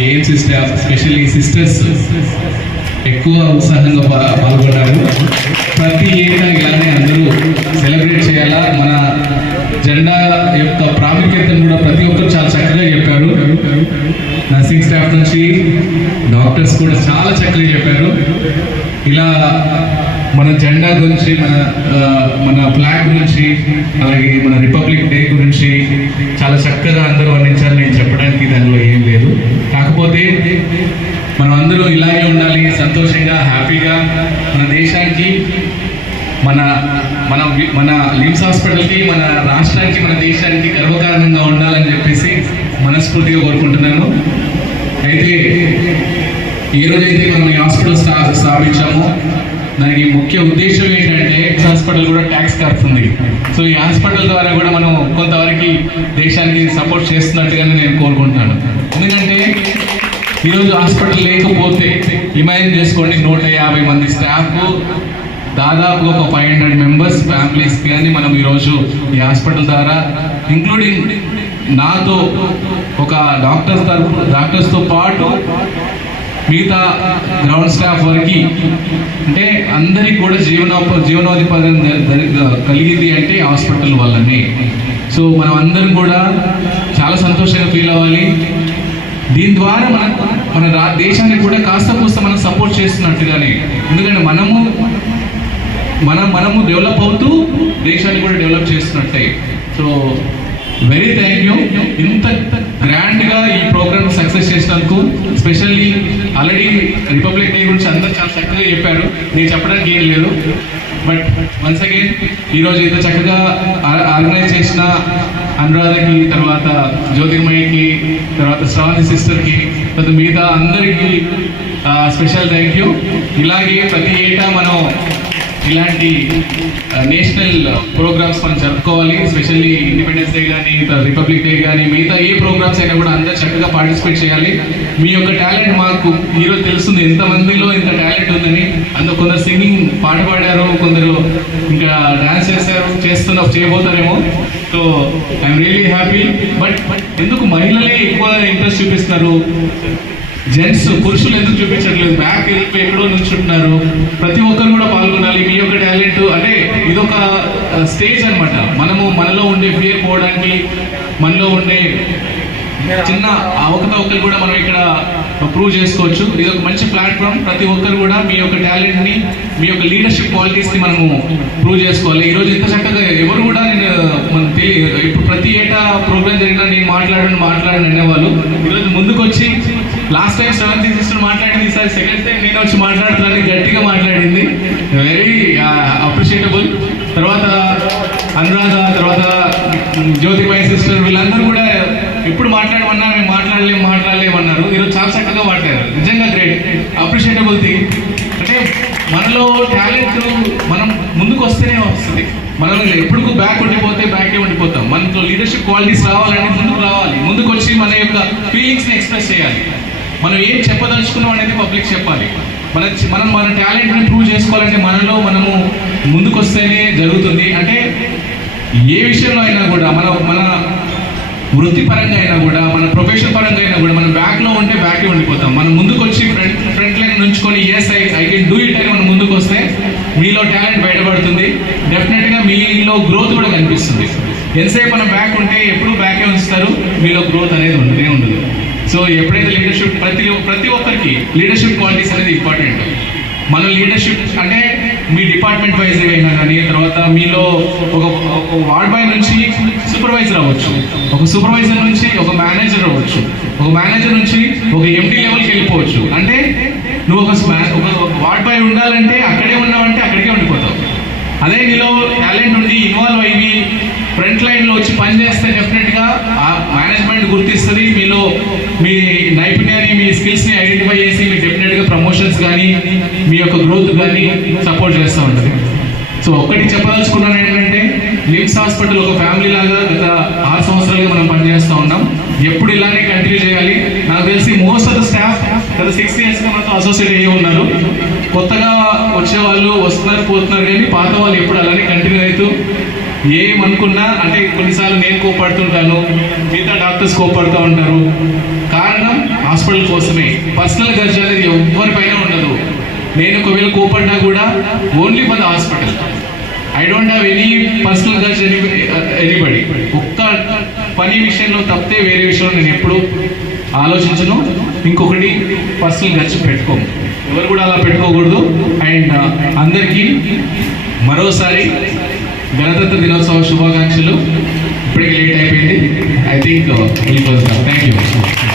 ANC staff specially sisters ఎక్కువ ఉత్సాహంగా పాల్గొన్నారు. ప్రతి ఏటా ఇలానే అందరూ సెలబ్రేట్ చేయాలా? మన జెండా యొక్క ప్రాముఖ్యతను కూడా ప్రతి ఒక్కరు చాలా చక్కగా చెప్పారు. నర్సింగ్ స్టాఫ్ నుంచి డాక్టర్స్ కూడా చాలా చక్కగా చెప్పారు. ఇలా మన జెండా గురించి మన మన ఫ్లాగ్ గురించి అలాగే మన రిపబ్లిక్ డే గురించి చాలా చక్కగా అందరూ వర్ణించారు. నేను చెప్పడానికి దానిలో ఏం లేదు. కాకపోతే మనం అందరూ ఇలాగే ఉండాలి సంతోషంగా హ్యాపీగా మన దేశానికి మన మన మన లిమ్స్ హాస్పిటల్కి మన రాష్ట్రానికి మన దేశానికి గర్వకారణంగా ఉండాలని చెప్పేసి మనస్ఫూర్తిగా కోరుకుంటున్నాను. అయితే ఏ రోజైతే మనం ఈ హాస్పిటల్ స్థా స్థాపించాము దానికి ముఖ్య ఉద్దేశం ఏంటంటే హాస్పిటల్ కూడా ట్యాక్స్ కడుతుంది. సో ఈ హాస్పిటల్ ద్వారా కూడా మనం కొంతవరకు దేశానికి సపోర్ట్ చేస్తున్నట్టుగానే నేను కోరుకుంటున్నాను ఎందుకంటే ఈరోజు హాస్పిటల్ లేకపోతే ఇమాజిన్ చేసుకోండి నూట యాభై మంది స్టాఫ్ దాదాపు ఒక ఫైవ్ హండ్రెడ్ మెంబర్స్ ఫ్యామిలీస్ కానీ మనం ఈరోజు ఈ హాస్పిటల్ ద్వారా ఇంక్లూడింగ్ నాతో ఒక డాక్టర్స్ తరపు డాక్టర్స్తో పాటు మిగతా గ్రౌండ్ స్టాఫ్ వరకు అంటే అందరికి కూడా జీవనోప జీవనోపాధి కలిగింది అంటే హాస్పిటల్ వల్లనే సో మనం అందరం కూడా చాలా సంతోషంగా ఫీల్ అవ్వాలి. దీని ద్వారా మన మన రా దేశానికి కూడా కాస్త కూస్త మనం సపోర్ట్ చేస్తున్నట్టుగానే. ఎందుకంటే మనము మనం మనము డెవలప్ అవుతూ దేశాన్ని కూడా develop చేస్తున్నట్టే. So very thank you. ఇంత గ్రాండ్గా ఈ ప్రోగ్రామ్ సక్సెస్ చేసినందుకు స్పెషల్లీ ఆల్రెడీ రిపబ్లిక్ డే గురించి అందరు చాలా చక్కగా చెప్పారు. నేను చెప్పడానికి ఏం లేదు. బట్ వన్స్ అగైన్ ఈరోజు ఇంత చక్కగా ఆర్గనైజ్ చేసిన అనురాధకి తర్వాత జ్యోతిర్మయకి తర్వాత శ్రావణి సిస్టర్కి తర్వాత మిగతా అందరికీ స్పెషల్ థ్యాంక్ యూ. ఇలాగే ప్రతి ఏటా మనం ఇలాంటి నేషనల్ ప్రోగ్రామ్స్ మనం జరుపుకోవాలి. స్పెషల్లీ ఇండిపెండెన్స్ డే కానీ రిపబ్లిక్ డే కానీ మిగతా ఏ ప్రోగ్రామ్స్ అయినా కూడా అందరూ చక్కగా పార్టిసిపేట్ చేయాలి. మీ యొక్క టాలెంట్ మాకు ఈరోజు తెలుస్తుంది. ఎంతమందిలో ఇంత టాలెంట్ ఉందని అందులో కొందరు సింగింగ్ పాట పాడారు కొందరు ఇంకా డాన్స్ చేశారు చేస్తున్న చేయబోతారేమో. So I'm really happy but ఎందుకు మహిళలే ఎక్కువ ఇంట్రెస్ట్ చూపిస్తున్నారు? జెంట్స్ పురుషులు ఎందుకు చూపించట్లేదు? బ్యాక్ వెళ్ళి ఎక్కడో నిల్చుంటున్నారు. ప్రతి ఒక్కరు కూడా పాల్గొనాలి. మీ యొక్క టాలెంట్. అంటే ఇదొక స్టేజ్ అనమాట మనము మనలో ఉండే ఫియర్ పోవడానికి మనలో ఉండే చిన్న అవకతవకలు కూడా మనం ఇక్కడ ప్రూవ్ చేసుకోవచ్చు. ఇది ఒక మంచి ప్లాట్ఫామ్ ప్రతి ఒక్కరు కూడా మీ యొక్క టాలెంట్ని మీ యొక్క లీడర్షిప్ క్వాలిటీస్ని మనము ప్రూవ్ చేసుకోవాలి. ఈ రోజు ఇంత చక్కగా ఎవరు కూడా నేను మన తెలియదు ఇప్పుడు ప్రతి ఏటా ప్రోగ్రామ్ జరిగినా నేను మాట్లాడండి మాట్లాడండి అనేవాళ్ళు. ఈరోజు ముందుకు వచ్చి లాస్ట్ టైం సెవెంత్ సిస్టర్ మాట్లాడింది ఈసారి సెకండ్ టైం నేను వచ్చి మాట్లాడుతున్నాను గట్టిగా మాట్లాడింది. వెరీ అప్రిషియేటబుల్ uh, తర్వాత అనురాధ తర్వాత జ్యోతిబాయి సిస్టర్ వీళ్ళందరూ కూడా ఎప్పుడు మాట్లాడమన్నా మేము మాట్లాడలేం మాట్లాడలేమన్నారు ఈరోజు చాలా చక్కగా మాట్లాడారు. నిజంగా గ్రేట్ అప్రిషియేటబుల్ థింగ్ అంటే మనలో టాలెంట్ మనం ముందుకు వస్తేనే వస్తుంది మనం ఎప్పుడు బ్యాక్ ఉండిపోతే బ్యాకే ఉండిపోతాం. మనతో లీడర్షిప్ క్వాలిటీస్ రావాలంటే ముందుకు రావాలి. ముందుకు వచ్చి మన యొక్క ఫీలింగ్స్ని ఎక్స్ప్రెస్ చేయాలి. మనం ఏం చెప్పదలుచుకున్నాం అనేది పబ్లిక్ చెప్పాలి. మన మనం మన టాలెంట్ని ప్రూవ్ చేసుకోవాలంటే మనలో మనము ముందుకొస్తేనే జరుగుతుంది. అంటే ఏ విషయంలో అయినా కూడా మన మన వృత్తిపరంగా అయినా కూడా మన ప్రొఫెషన్ పరంగా అయినా కూడా మనం బ్యాక్లో ఉంటే బ్యాకే ఉండిపోతాం. మనం ముందుకు వచ్చి front front line నుంచుకొని yes I I can do it అని మనం ముందుకు వస్తే మీలో టాలెంట్ బయటపడుతుంది. డెఫినెట్గా మీలో గ్రోత్ కూడా కనిపిస్తుంది. ఎంతసేపు మనం బ్యాక్ ఉంటే ఎప్పుడు బ్యాకే ఉంచుతారు. మీలో గ్రోత్ అనేది ఉండదే ఉండదు సో ఎప్పుడైతే లీడర్షిప్ ప్రతి ప్రతి ఒక్కరికి లీడర్షిప్ క్వాలిటీస్ అనేది ఇంపార్టెంట్ మన లీడర్షిప్ అంటే మీ డిపార్ట్మెంట్ వైజ్ అయినా కానీ తర్వాత మీలో ఒక ఒక వార్డ్ బాయ్ నుంచి సూపర్వైజర్ అవ్వచ్చు. ఒక సూపర్వైజర్ నుంచి ఒక మేనేజర్ అవ్వచ్చు. ఒక మేనేజర్ నుంచి ఒక ఎండి లెవెల్కి వెళ్ళిపోవచ్చు. అంటే నువ్వు ఒక ఒక వార్డ్ బాయ్ ఉండాలంటే అక్కడే ఉన్నావంటే అక్కడికే ఉండిపోతావు. అదే నీలో టాలెంట్ ఉండి ఇన్వాల్వ్ అయ్యి ఫ్రంట్ లైన్లో వచ్చి పని చేస్తే డెఫినెట్గా ఆ మేనేజ్మెంట్ గుర్తిస్తుంది మీలో మీ నైపుణ్యాన్ని మీ స్కిల్స్ని ఐడెంటిఫై చేసి మీకు డెఫినెట్గా ప్రమోషన్స్ కానీ మీ యొక్క గ్రోత్ కానీ సపోర్ట్ చేస్తూ ఉంటుంది. సో ఒక్కటి చెప్పదలుచుకున్నాను ఏంటంటే లిమ్స్ హాస్పిటల్ ఒక ఫ్యామిలీ లాగా గత ఆరు సంవత్సరాలుగా మనం పనిచేస్తూ ఉన్నాం. ఎప్పుడు ఇలానే కంటిన్యూ చేయాలి? నాకు తెలిసి మోస్ట్ ఆఫ్ ద స్టాఫ్ గత సిక్స్ ఇయర్స్గా మనతో అసోసియేట్ అయ్యి ఉన్నారు. కొత్తగా వచ్చే వాళ్ళు వస్తున్నారు పోతున్నారు కానీ పాత వాళ్ళు ఎప్పుడు అలానే కంటిన్యూ అవుతూ ఏమనుకున్నా అంటే కొన్నిసార్లు నేను కోపడుతుంటాను మిగతా డాక్టర్స్ కోపడుతూ ఉంటారు. హాస్పిటల్ కోసమే. పర్సనల్ ఖర్చు అనేది ఎవరిపైన ఉండదు. నేను ఒకవేళ కోపడ్డా కూడా only for the hospital. I don't have any personal ఖర్చు ఎనీ ఎనీబడి. ఒక్క పని విషయంలో తప్పితే వేరే విషయంలో నేను ఎప్పుడు ఆలోచించను. ఇంకొకటి పర్సనల్ ఖర్చు పెట్టుకోము. ఎవరు కూడా అలా పెట్టుకోకూడదు. అండ్ uh, అందరికీ మరోసారి గణతంత్ర దినోత్సవ శుభాకాంక్షలు. ఇప్పటికి లేట్ అయిపోయింది. I think uh, thank you